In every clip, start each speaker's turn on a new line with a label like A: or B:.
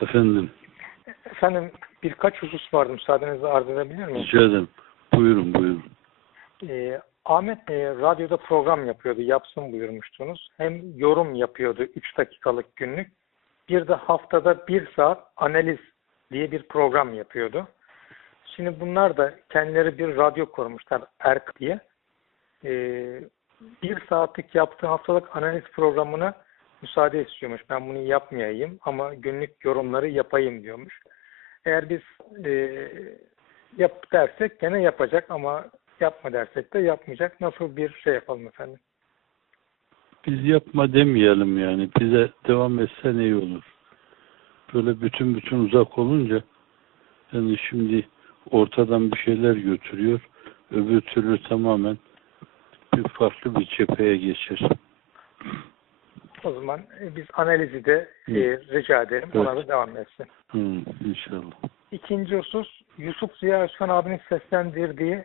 A: Efendim,
B: Efendim birkaç husus vardı. Müsaadenizle arz edebilir miyim?
A: rica ederim. Buyurun, buyurun.
B: Ee, Ahmet e, radyoda program yapıyordu. Yapsın buyurmuştunuz. Hem yorum yapıyordu 3 dakikalık günlük. Bir de haftada bir saat analiz diye bir program yapıyordu. Şimdi bunlar da kendileri bir radyo kurmuşlar ERK diye. Ee, bir saatlik yaptığı haftalık analiz programına müsaade istiyormuş. Ben bunu yapmayayım ama günlük yorumları yapayım diyormuş. Eğer biz e, yap dersek gene yapacak ama yapma dersek de yapmayacak. Nasıl bir şey yapalım efendim?
A: Biz yapma demeyelim yani. Bize devam etsen iyi olur. Böyle bütün bütün uzak olunca yani şimdi ortadan bir şeyler götürüyor. Öbür türlü tamamen bir farklı bir cepheye geçer.
B: O zaman e, biz analizi de e, rica ederim.
A: Evet.
B: Ona da devam etsin.
A: Hı, inşallah.
B: İkinci husus Yusuf Ziya Özkan abinin seslendirdiği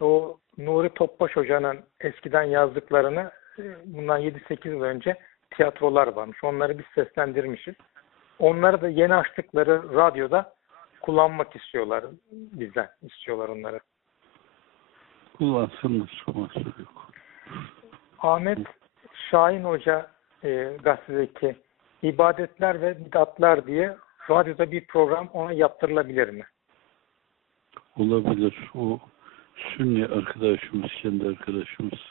B: o Nuri Topbaş Hoca'nın eskiden yazdıklarını e, bundan 7-8 yıl önce tiyatrolar varmış. Onları biz seslendirmişiz. Onları da yeni açtıkları radyoda kullanmak istiyorlar bizden. istiyorlar onları.
A: Kullansınlar. Mahsur yok.
B: Ahmet Şahin Hoca e, gazetedeki ibadetler ve bidatlar diye radyoda bir program ona yaptırılabilir mi?
A: Olabilir. O Sünni arkadaşımız, kendi arkadaşımız.